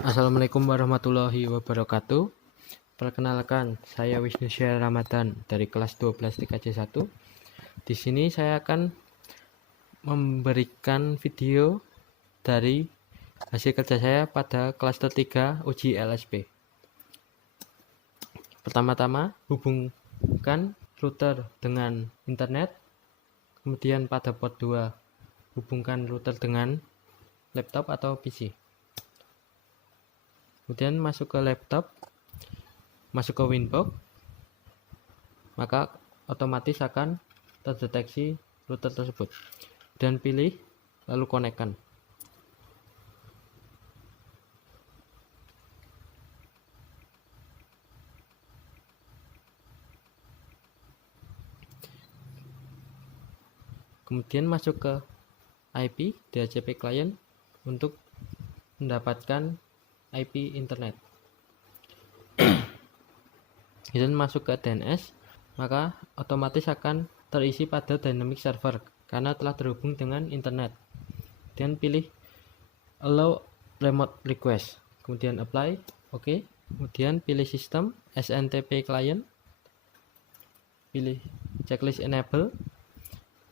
Assalamualaikum warahmatullahi wabarakatuh. Perkenalkan, saya Wisnu Syah Ramadan dari kelas 12 TKJ 1. Di sini saya akan memberikan video dari hasil kerja saya pada klaster 3 uji LSP. Pertama-tama, hubungkan router dengan internet. Kemudian pada port 2, hubungkan router dengan laptop atau PC. Kemudian masuk ke laptop, masuk ke Winbox, maka otomatis akan terdeteksi router tersebut. Dan pilih, lalu konekkan. Kemudian masuk ke IP DHCP client untuk mendapatkan IP internet. Dan masuk ke DNS, maka otomatis akan terisi pada dynamic server karena telah terhubung dengan internet. Dan pilih allow remote request, kemudian apply, oke. Kemudian pilih sistem SNTP client, pilih checklist enable,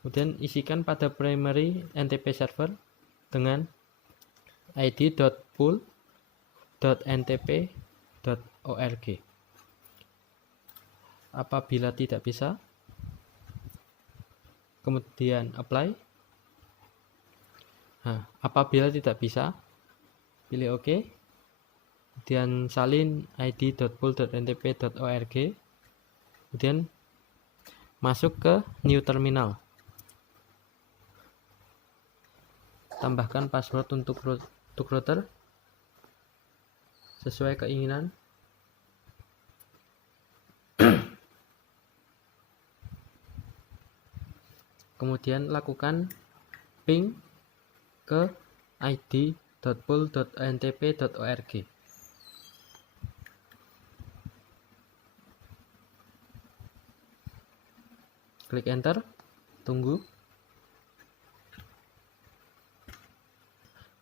kemudian isikan pada primary NTP server dengan id.pool.ntp.org. Apabila tidak bisa, kemudian apply. Apabila tidak bisa, pilih OK. Kemudian salin id.pool.ntp.org. Kemudian masuk ke new terminal. Tambahkan password untuk router sesuai keinginan. Kemudian lakukan ping ke id.pool.ntp.org. Klik enter, tunggu.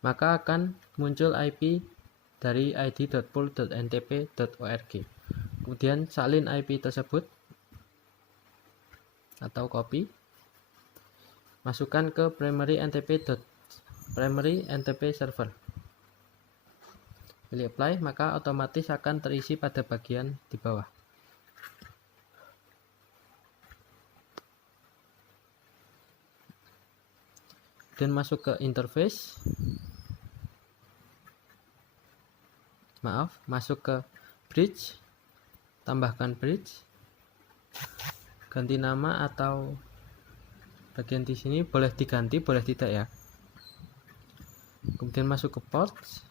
Maka akan muncul IP dari id.pool.ntp.org. Kemudian salin IP tersebut atau copy, masukkan ke primary NTP server. Pilih apply, maka otomatis akan terisi pada bagian di bawah. Dan masuk ke interface. Masuk ke bridge, tambahkan bridge, ganti nama atau bagian di sini boleh diganti, boleh tidak ya. Kemudian masuk ke ports.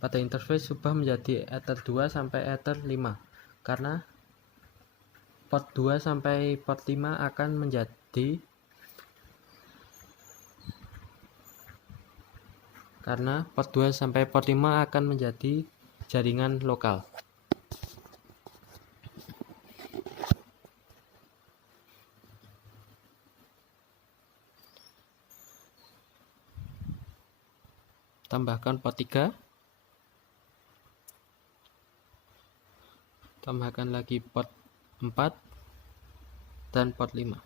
Pada interface ubah menjadi Ether 2 sampai Ether 5 karena port 2 sampai port 5 akan menjadi jaringan lokal. Tambahkan port 3. Tambahkan lagi port 4 dan port 5.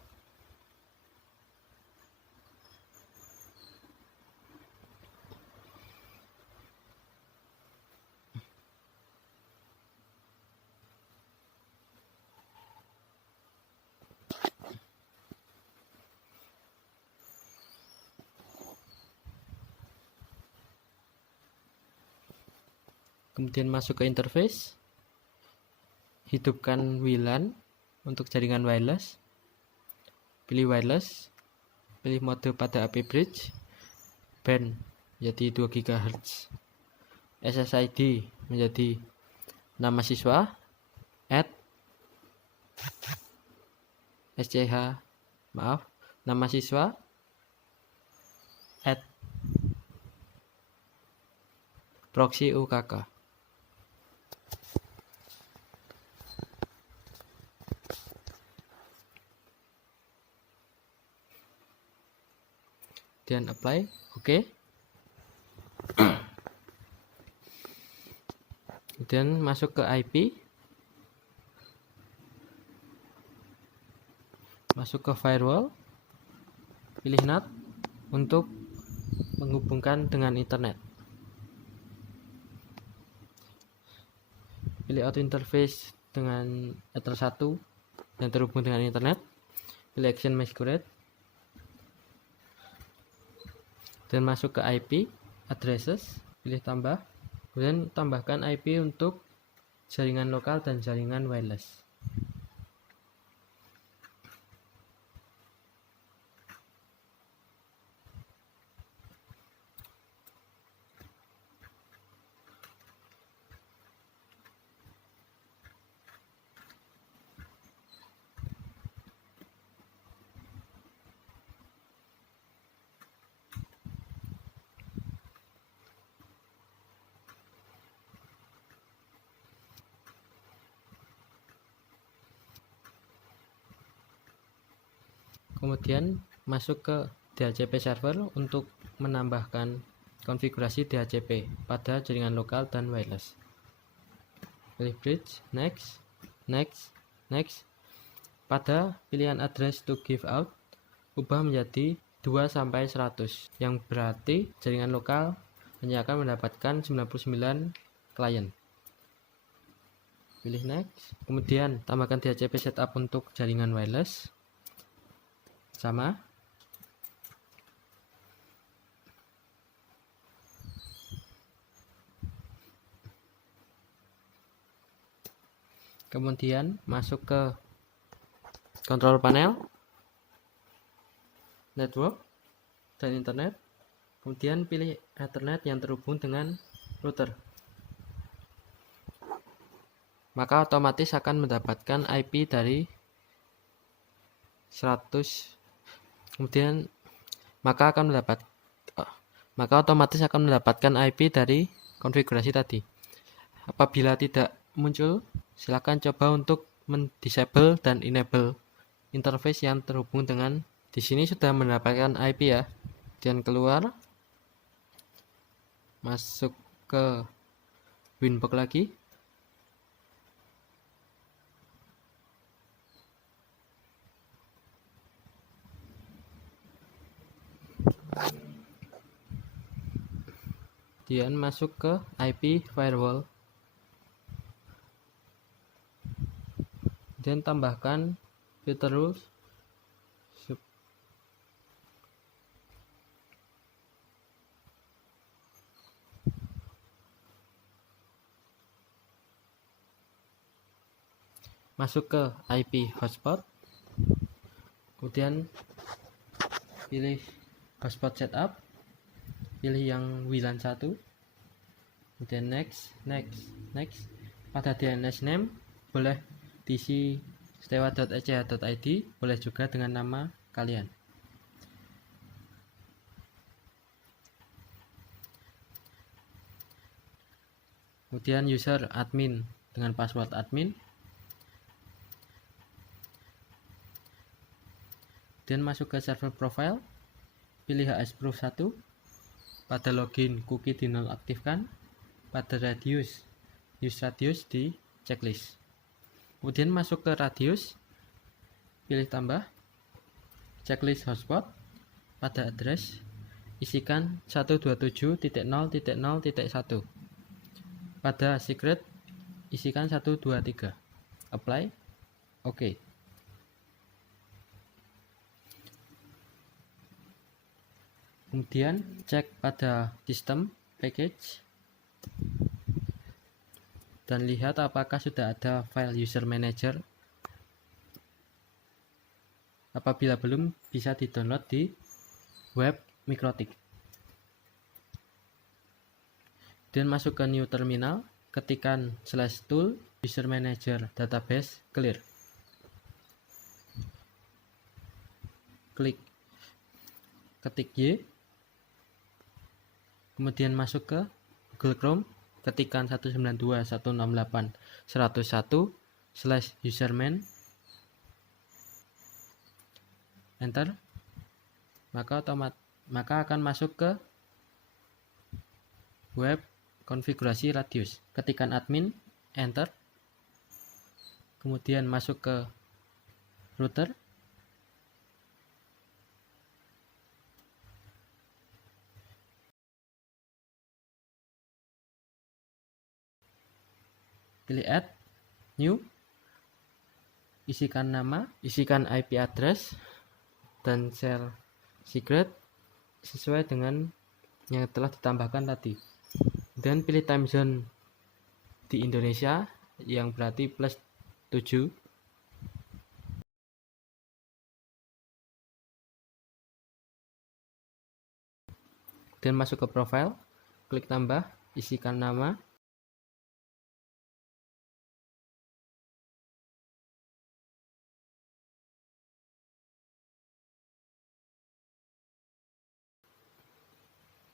Kemudian masuk ke interface, hidupkan WLAN untuk jaringan wireless, pilih wireless, pilih mode pada AP bridge, band menjadi 2 GHz, SSID menjadi nama siswa, nama siswa, proxy UKK. Dan apply, oke. kemudian masuk ke IP, masuk ke firewall, pilih NAT untuk menghubungkan dengan internet. Pilih auto interface dengan Ether 1 yang terhubung dengan internet. Pilih Action Masquerade dan masuk ke IP addresses, pilih tambah, kemudian tambahkan IP untuk jaringan lokal dan jaringan wireless. Kemudian masuk ke DHCP server untuk menambahkan konfigurasi DHCP pada jaringan lokal dan wireless. Pilih bridge, next, next, next. Pada pilihan address to give out, ubah menjadi 2-100, yang berarti jaringan lokal hanya akan mendapatkan 99 klien. Pilih next, kemudian tambahkan DHCP setup untuk jaringan wireless. Sama. Kemudian masuk ke control panel, network, dan internet. Kemudian pilih Ethernet yang terhubung dengan router. Maka otomatis akan mendapatkan IP dari 100. Kemudian maka otomatis akan mendapatkan IP dari konfigurasi tadi. Apabila tidak muncul, silakan coba untuk mendisable dan enable interface yang terhubung dengan. Di sini sudah mendapatkan IP ya. Dan keluar, masuk ke Winbox lagi. Kemudian masuk ke IP firewall. Dan tambahkan filter rules. Masuk ke IP hotspot. Kemudian pilih hotspot setup. Pilih yang WLAN 1. Kemudian next, next, next. Pada DNS name boleh diisi stewa.ech.id, boleh juga dengan nama kalian. Kemudian user admin dengan password admin. Dan masuk ke server profile, pilih hsproof 1. Pada login, cookie dinonaktifkan. Pada radius, use radius di checklist. Kemudian masuk ke radius, pilih tambah, checklist hotspot. Pada address, isikan 127.0.0.1. Pada secret, isikan 123. Apply, oke. Kemudian cek pada sistem package dan lihat apakah sudah ada file user manager. Apabila belum, bisa di-download di web Mikrotik. Dan masuk ke new terminal, ketikkan /tool user manager database clear. Ketik Y. Kemudian masuk ke Google Chrome, ketikkan 192.168.101/userman, enter. Maka akan masuk ke web konfigurasi radius. Ketikkan admin, enter, kemudian masuk ke router, pilih add, new, isikan nama, isikan IP address, dan share secret sesuai dengan yang telah ditambahkan tadi. Dan pilih time zone di Indonesia yang berarti +7. Dan masuk ke profile, klik tambah, isikan nama,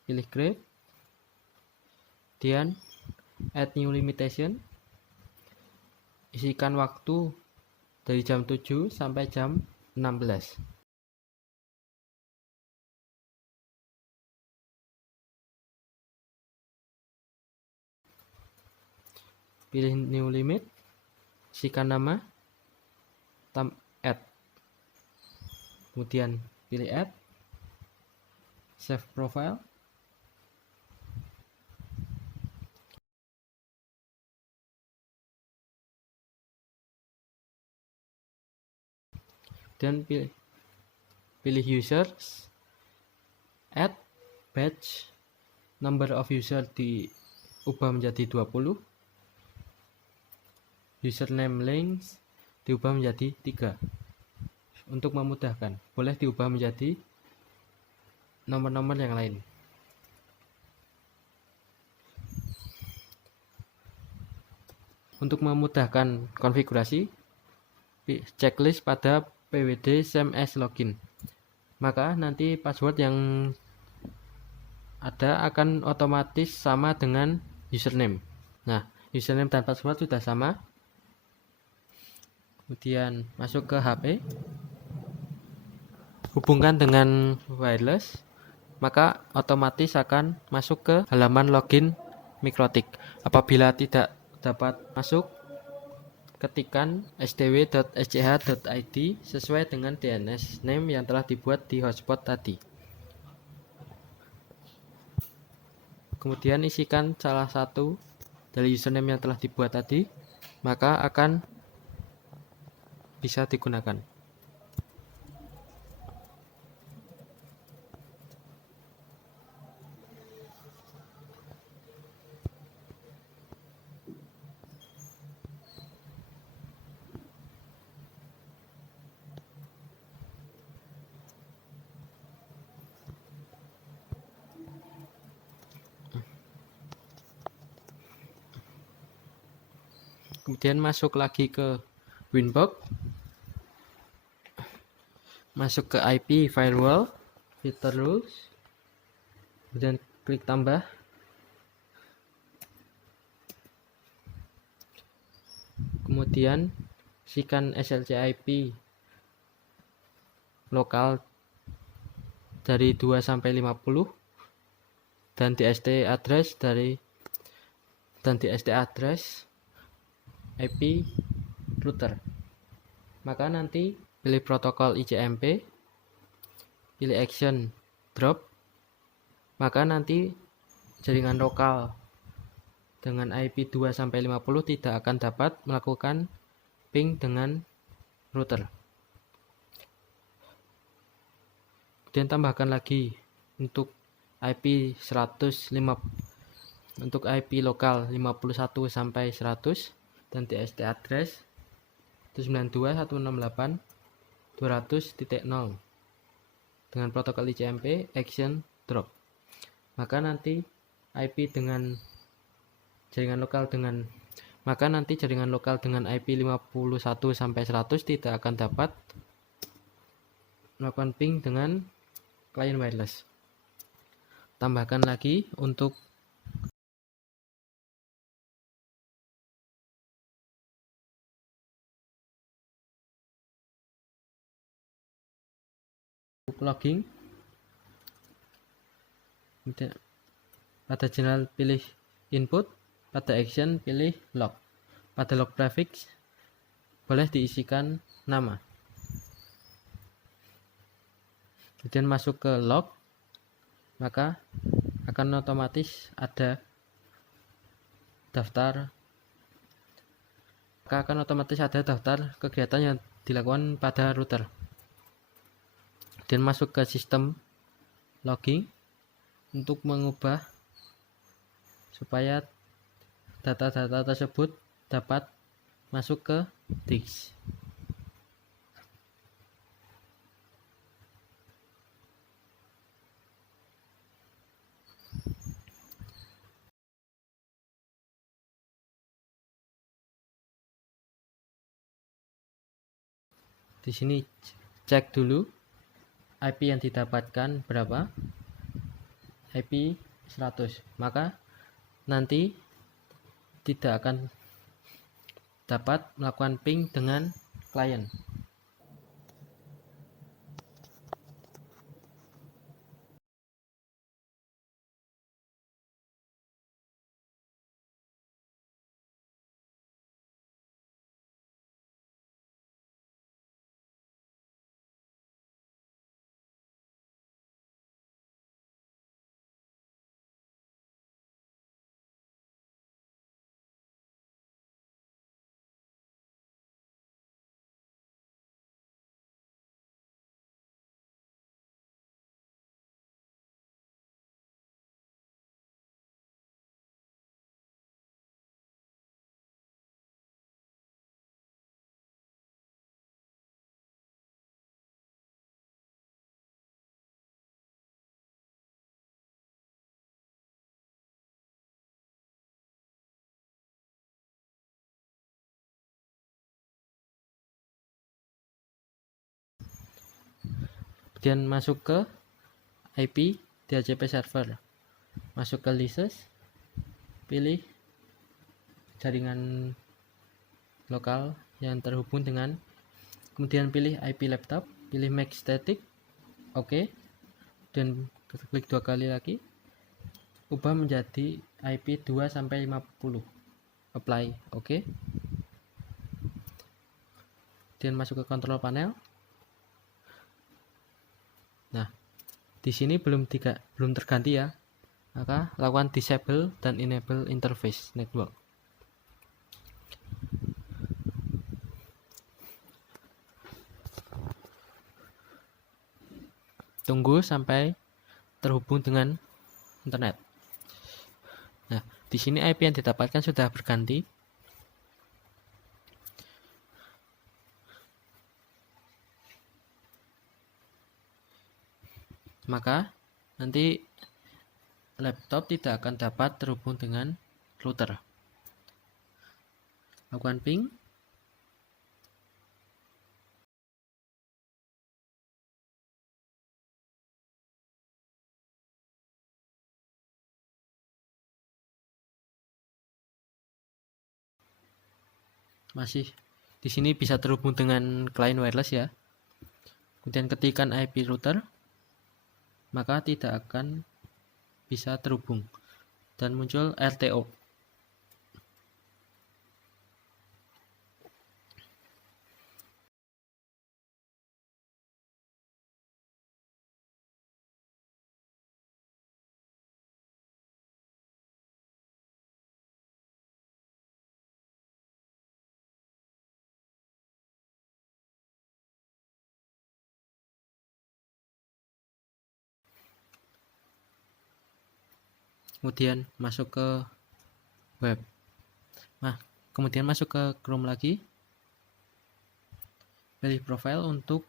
pilih grade, kemudian add new limitation, isikan waktu dari jam 7 sampai jam 16. Pilih new limit, isikan nama, add, kemudian pilih add, save profile, dan pilih users, add batch, number of user diubah menjadi 20, username links diubah menjadi 3. Untuk memudahkan, boleh diubah menjadi nomor-nomor yang lain. Untuk memudahkan konfigurasi, checklist pada pwd sms login. Maka nanti password yang ada akan otomatis sama dengan username. Nah, username dan password sudah sama. Kemudian masuk ke HP, hubungkan dengan wireless, maka otomatis akan masuk ke halaman login Mikrotik. Apabila tidak dapat masuk, ketikkan sdw.sch.id sesuai dengan DNS name yang telah dibuat di hotspot tadi. Kemudian isikan salah satu dari username yang telah dibuat tadi, maka akan bisa digunakan. Kemudian masuk lagi ke Winbox, masuk ke IP firewall, filter rules, kemudian klik tambah, kemudian isikan SLC IP lokal dari 2 sampai 50 dan DST address IP router. Maka nanti pilih protokol ICMP, pilih action drop, maka nanti jaringan lokal dengan IP 2 sampai 50 tidak akan dapat melakukan ping dengan router. Kemudian tambahkan lagi untuk IP 105, untuk IP lokal 51 sampai 100 dan DST address 192.168.200.0 dengan protokol ICMP action drop. Maka nanti jaringan lokal dengan IP 51 sampai 100 tidak akan dapat melakukan ping dengan klien wireless. Tambahkan lagi untuk logging, pada channel pilih input, pada action pilih log. Pada log prefix boleh diisikan nama. Kemudian masuk ke log, maka akan otomatis ada daftar kegiatan yang dilakukan pada router. Dan masuk ke sistem logging untuk mengubah supaya data-data tersebut dapat masuk ke disk. Di sini cek dulu IP yang didapatkan berapa, IP 100, maka nanti tidak akan dapat melakukan ping dengan klien. Kemudian masuk ke IP DHCP server, masuk ke lists, pilih jaringan lokal yang terhubung dengan, kemudian pilih IP laptop, pilih make static, oke, dan klik 2 kali lagi, ubah menjadi IP 2-50, apply, oke. Kemudian masuk ke control panel. Nah, di sini belum terganti ya, maka lakukan disable dan enable interface network. Tunggu sampai terhubung dengan internet. Nah, di sini IP yang didapatkan sudah berganti. Maka nanti laptop tidak akan dapat terhubung dengan router. Lakukan ping. Masih di sini bisa terhubung dengan klien wireless ya. Kemudian ketikkan IP router, maka tidak akan bisa terhubung dan muncul RTO. Kemudian masuk ke web. Nah, kemudian masuk ke Chrome lagi. Pilih profile untuk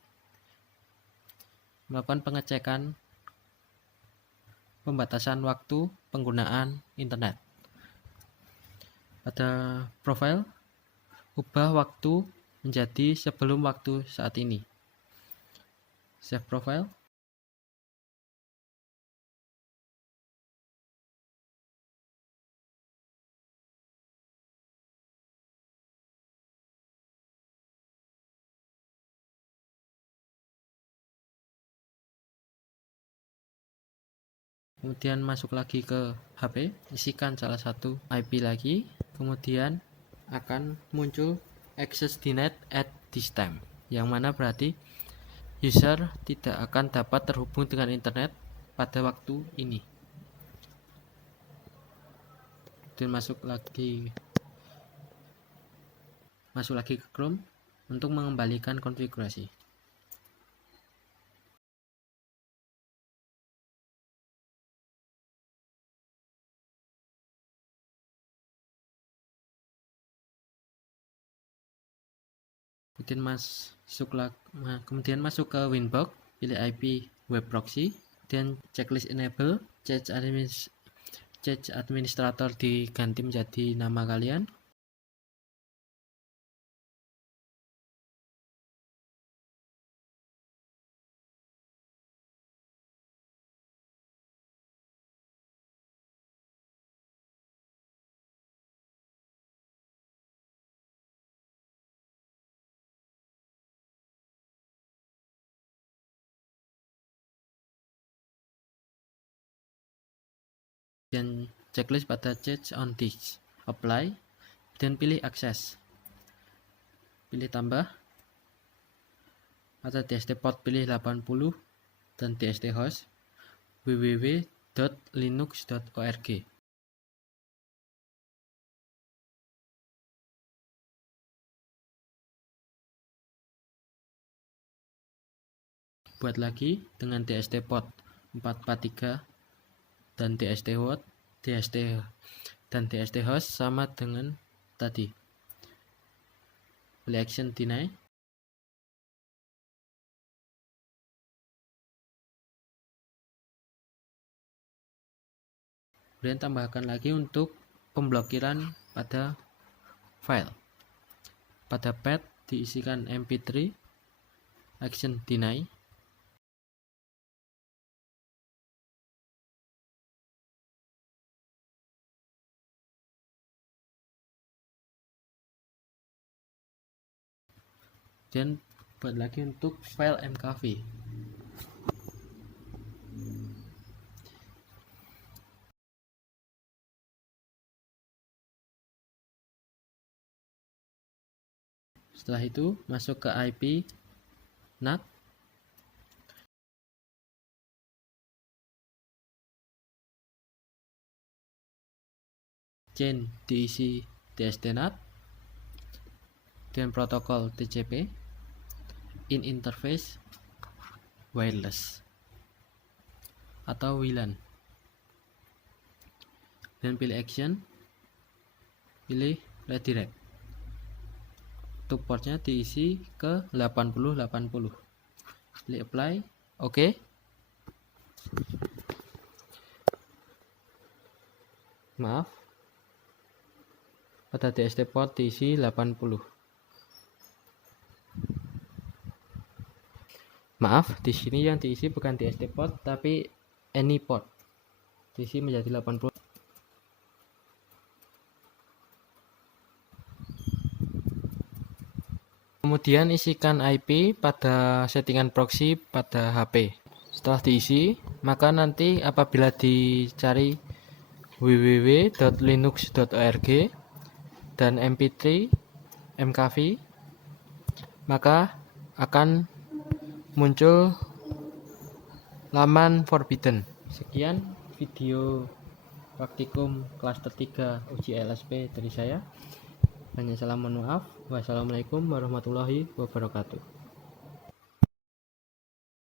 melakukan pengecekan pembatasan waktu penggunaan internet. Pada profile, ubah waktu menjadi sebelum waktu saat ini. Save profile. kemudian masuk lagi ke HP, isikan salah satu IP lagi, kemudian akan muncul access denied at this time, yang mana berarti user tidak akan dapat terhubung dengan internet pada waktu ini. Dan masuk lagi ke Chrome untuk mengembalikan konfigurasi. Kemudian masuk ke Winbox, pilih IP web proxy, dan checklist enable, cache administrator diganti menjadi nama kalian. Dan checklist pada change on disk, apply, dan pilih access, pilih tambah, pada DST port pilih 80 dan DST host www.linux.org. Buat lagi dengan DST port 443 dan DST host sama dengan tadi. Pilih action deny. Kemudian tambahkan lagi untuk pemblokiran pada file. Pada path diisikan mp3 action deny. Dan buat lagi untuk file mkv. Setelah itu masuk ke IP NAT, chain diisi DST-NAT dan protokol TCP, in interface wireless atau WLAN, dan pilih action, pilih redirect. Untuk portnya diisi ke 8080, pilih apply, oke. Maaf, pada DST port diisi 80. Maaf, di sini yang diisi bukan DST port tapi any port. Diisi menjadi 80. Kemudian isikan IP pada settingan proxy pada HP. Setelah diisi, maka nanti apabila dicari www.linux.org dan mp3 mkv, maka akan muncul laman forbidden. Sekian video praktikum klaster 3 uji LSP dari saya. Hanya salam, mohon maaf. Wassalamualaikum warahmatullahi wabarakatuh.